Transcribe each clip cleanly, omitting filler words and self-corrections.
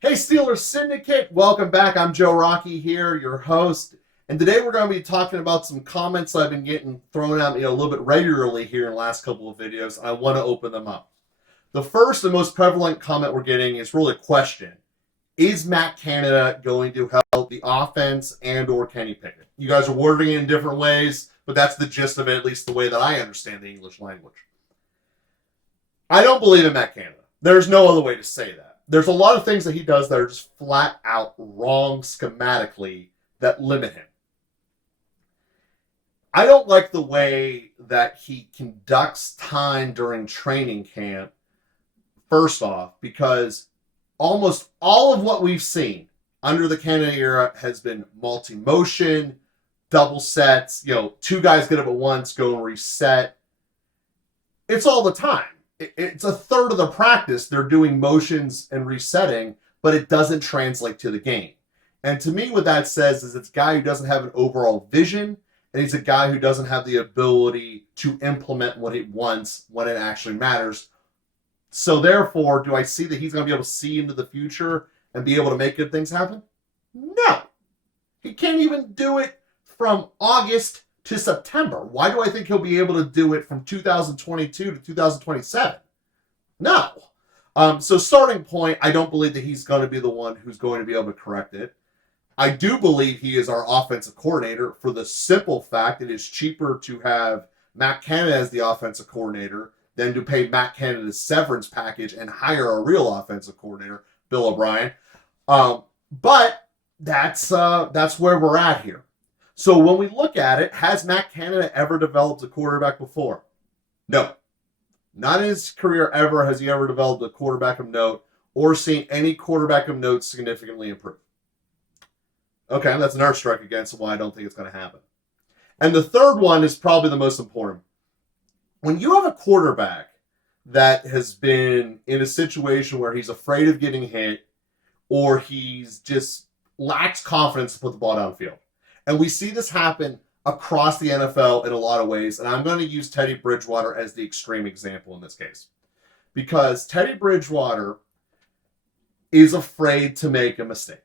Hey Steelers Syndicate, welcome back. I'm Joe Rockey here, your host. And today we're going to be talking about some comments I've been getting thrown at me a little bit regularly here in the last couple of videos. I want to open them up. The first and most prevalent comment we're getting is really a question. Is Matt Canada going to help the offense and or Kenny Pickett? You guys are wording it in different ways, but that's the gist of it, at least the way that I understand the English language. I don't believe in Matt Canada. There's no other way to say that. There's a lot of things that he does that are just flat out wrong schematically that limit him. I don't like the way that he conducts time during training camp, first off, because almost all of what we've seen under the Canada era has been multi-motion, double sets, two guys get up at once, go and reset. It's all the time. It's a third of the practice. They're doing motions and resetting, but it doesn't translate to the game. And to me, what that says is it's a guy who doesn't have an overall vision, and he's a guy who doesn't have the ability to implement what he wants when it actually matters. So therefore, do I see that he's going to be able to see into the future and be able to make good things happen? No. He can't even do it from August to September. Why do I think he'll be able to do it from 2022 to 2027? No. So starting point, I don't believe that he's going to be the one who's going to be able to correct it. I do believe he is our offensive coordinator for the simple fact it is cheaper to have Matt Canada as the offensive coordinator than to pay Matt Canada's severance package and hire a real offensive coordinator, Bill O'Brien. But that's where we're at here. So when we look at it, has Matt Canada ever developed a quarterback before? No. Not in his career ever has he ever developed a quarterback of note or seen any quarterback of note significantly improve. Okay, that's another strike against why I don't think it's going to happen. And the third one is probably the most important. When you have a quarterback that has been in a situation where he's afraid of getting hit or he's just lacks confidence to put the ball downfield, and we see this happen across the NFL in a lot of ways. And I'm going to use Teddy Bridgewater as the extreme example in this case. Because Teddy Bridgewater is afraid to make a mistake.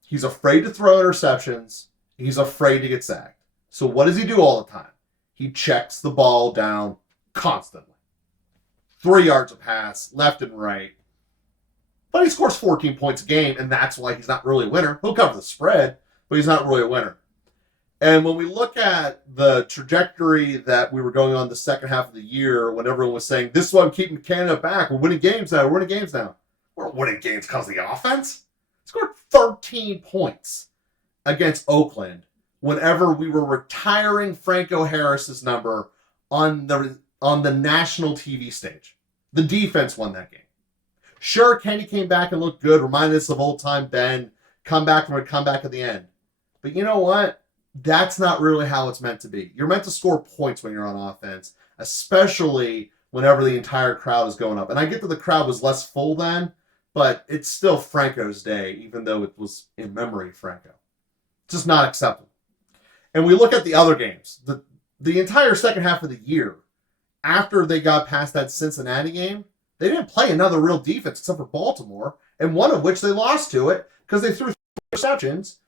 He's afraid to throw interceptions. He's afraid to get sacked. So what does he do all the time? He checks the ball down constantly. 3 yards a pass, left and right. But he scores 14 points a game, and that's why he's not really a winner. He'll cover the spread, but he's not really a winner. And when we look at the trajectory that we were going on the second half of the year, when everyone was saying, this is why I'm keeping Canada back, we're winning games now, We're winning games because of the offense. Scored 13 points against Oakland whenever we were retiring Franco Harris's number on the national TV stage. The defense won that game. Sure, Kenny came back and looked good, reminded us of old-time Ben, come back from a comeback at the end. But you know what? That's not really how it's meant to be. You're meant to score points when you're on offense, especially whenever the entire crowd is going up. And I get that the crowd was less full then, but it's still Franco's day, even though it was in memory of Franco. It's just not acceptable. And we look at the other games. The entire second half of the year, after they got past that Cincinnati game, they didn't play another real defense except for Baltimore, and one of which they lost to it because they threw interceptions,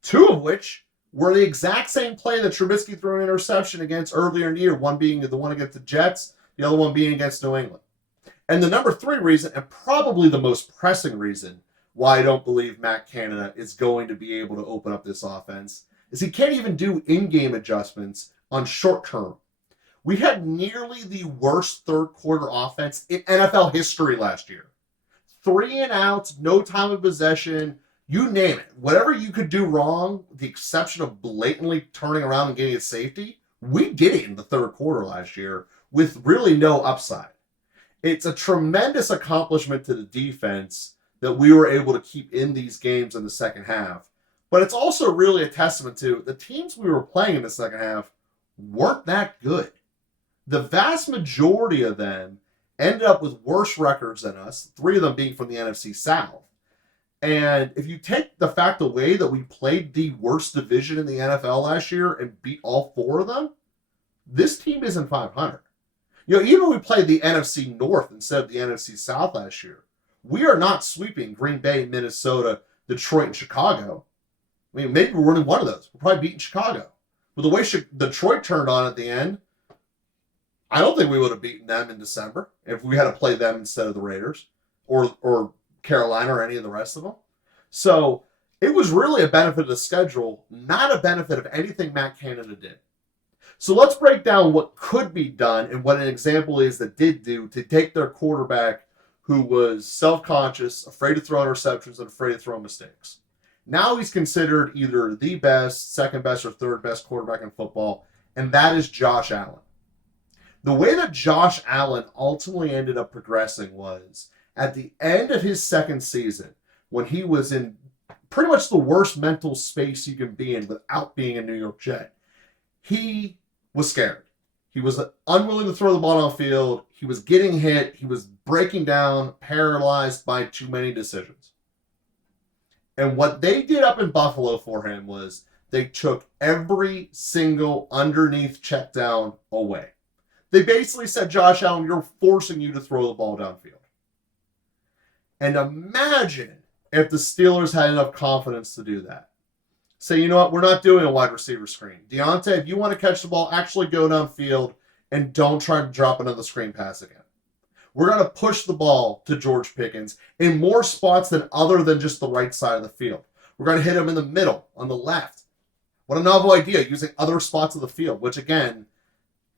two of which were the exact same play that Trubisky threw an interception against earlier in the year, one being the one against the Jets, the other one being against New England. And the number 3 reason, and probably the most pressing reason why I don't believe Matt Canada is going to be able to open up this offense, is he can't even do in-game adjustments on short term. We had nearly the worst third quarter offense in NFL history last year. 3 and outs, no time of possession, you name it. Whatever you could do wrong, with the exception of blatantly turning around and getting a safety, we did it in the third quarter last year with really no upside. It's a tremendous accomplishment to the defense that we were able to keep in these games in the second half. But it's also really a testament to the teams we were playing in the second half weren't that good. The vast majority of them ended up with worse records than us, 3 of them being from the NFC South. And if you take the fact away that we played the worst division in the NFL last year and beat all 4 of them, this team isn't 500. Even when we played the NFC North instead of the NFC South last year, We are not sweeping Green Bay, Minnesota, Detroit, and Chicago. I mean, maybe we're winning one of those. We're probably beating Chicago. But the way Detroit turned on at the end, I don't think we would have beaten them in December if we had to play them instead of the Raiders or Carolina or any of the rest of them. So it was really a benefit of the schedule, not a benefit of anything Matt Canada did. So let's break down what could be done and what an example is that did do to take their quarterback who was self-conscious, afraid to throw interceptions, and afraid to throw mistakes. Now he's considered either the best, second best, or third best quarterback in football, and that is Josh Allen. The way that Josh Allen ultimately ended up progressing was at the end of his second season, when he was in pretty much the worst mental space you can be in without being a New York Jet, he was scared. He was unwilling to throw the ball downfield. He was getting hit. He was breaking down, paralyzed by too many decisions. And what they did up in Buffalo for him was they took every single underneath check down away. They basically said, Josh Allen, you're forcing you to throw the ball downfield. And imagine if the Steelers had enough confidence to do that. Say, you know what, we're not doing a wide receiver screen. Deontay, if you want to catch the ball, actually go downfield and don't try to drop another screen pass again. We're going to push the ball to George Pickens in more spots than other than just the right side of the field. We're going to hit him in the middle, on the left. What a novel idea, using other spots of the field, which again,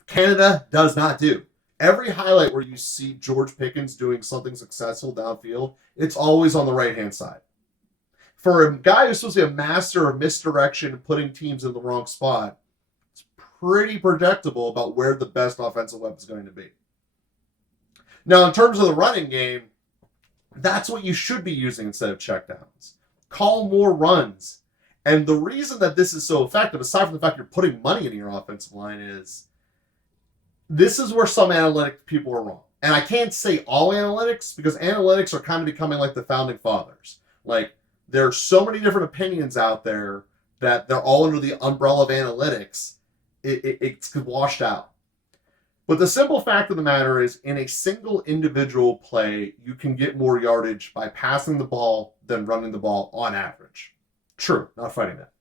Canada does not do. Every highlight where you see George Pickens doing something successful downfield, it's always on the right-hand side. For a guy who's supposed to be a master of misdirection and putting teams in the wrong spot, it's pretty predictable about where the best offensive weapon is going to be. Now, in terms of the running game, that's what you should be using instead of checkdowns. Call more runs. And the reason that this is so effective, aside from the fact you're putting money into your offensive line, is this is where some analytic people are wrong. And I can't say all analytics, because analytics are kind of becoming like the founding fathers. Like, there are so many different opinions out there that they're all under the umbrella of analytics. It's washed out. But the simple fact of the matter is, in a single individual play, you can get more yardage by passing the ball than running the ball on average. True, not fighting that.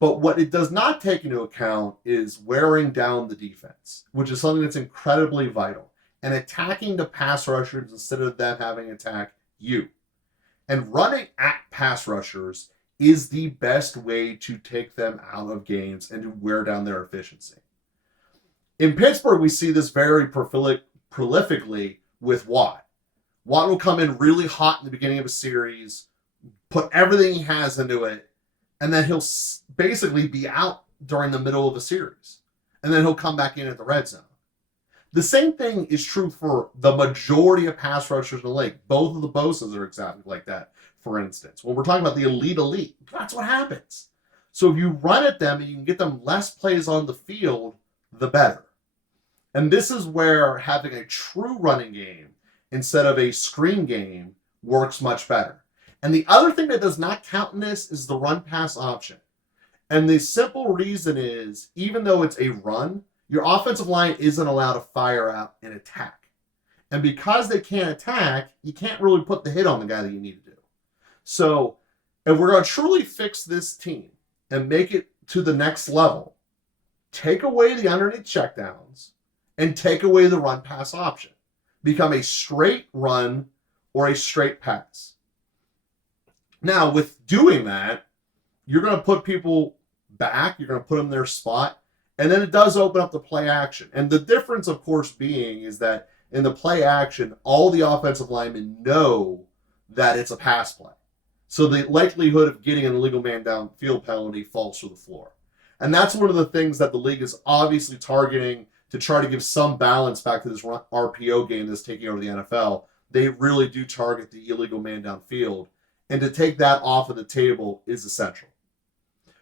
But what it does not take into account is wearing down the defense, which is something that's incredibly vital, and attacking the pass rushers instead of them having to attack you. And running at pass rushers is the best way to take them out of games and to wear down their efficiency. In Pittsburgh, we see this very prolifically with Watt. Watt will come in really hot in the beginning of a series, put everything he has into it, and then he'll basically be out during the middle of a series. And then he'll come back in at the red zone. The same thing is true for the majority of pass rushers in the league. Both of the Bosa's are exactly like that, for instance. When we're talking about the elite, that's what happens. So if you run at them and you can get them less plays on the field, the better. And this is where having a true running game instead of a screen game works much better. And the other thing that does not count in this is the run-pass option. And the simple reason is, even though it's a run, your offensive line isn't allowed to fire out and attack. And because they can't attack, you can't really put the hit on the guy that you need to do. So if we're going to truly fix this team and make it to the next level, take away the underneath checkdowns and take away the run-pass option. Become a straight run or a straight pass. Now, with doing that, you're going to put people back. You're going to put them in their spot. And then it does open up the play action. And the difference, of course, being is that in the play action, all the offensive linemen know that it's a pass play. So the likelihood of getting an illegal man downfield penalty falls to the floor. And that's one of the things that the league is obviously targeting to try to give some balance back to this RPO game that's taking over the NFL. They really do target the illegal man downfield. And to take that off of the table is essential.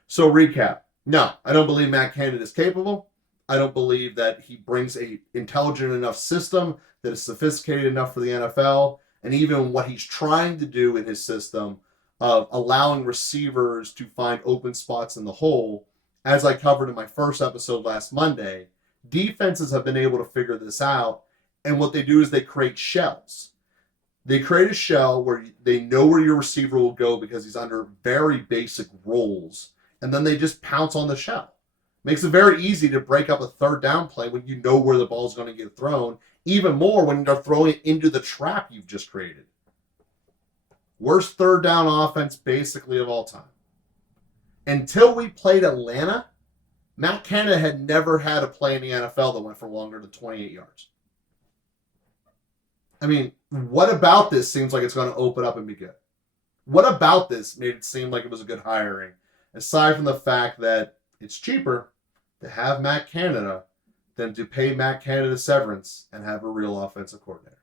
So recap. No, I don't believe Matt Canada is capable. I don't believe that he brings a intelligent enough system that is sophisticated enough for the NFL. And even what he's trying to do in his system of allowing receivers to find open spots in the hole, as I covered in my first episode last Monday, defenses have been able to figure this out. And what they do is they create shells. They create a shell where they know where your receiver will go because he's under very basic rules, and then they just pounce on the shell. Makes it very easy to break up a third down play when you know where the ball's going to get thrown, even more when they're throwing it into the trap you've just created. Worst third down offense basically of all time. Until we played Atlanta, Matt Canada had never had a play in the NFL that went for longer than 28 yards. I mean, what about this seems like it's going to open up and be good? What about this made it seem like it was a good hiring, aside from the fact that it's cheaper to have Matt Canada than to pay Matt Canada severance and have a real offensive coordinator?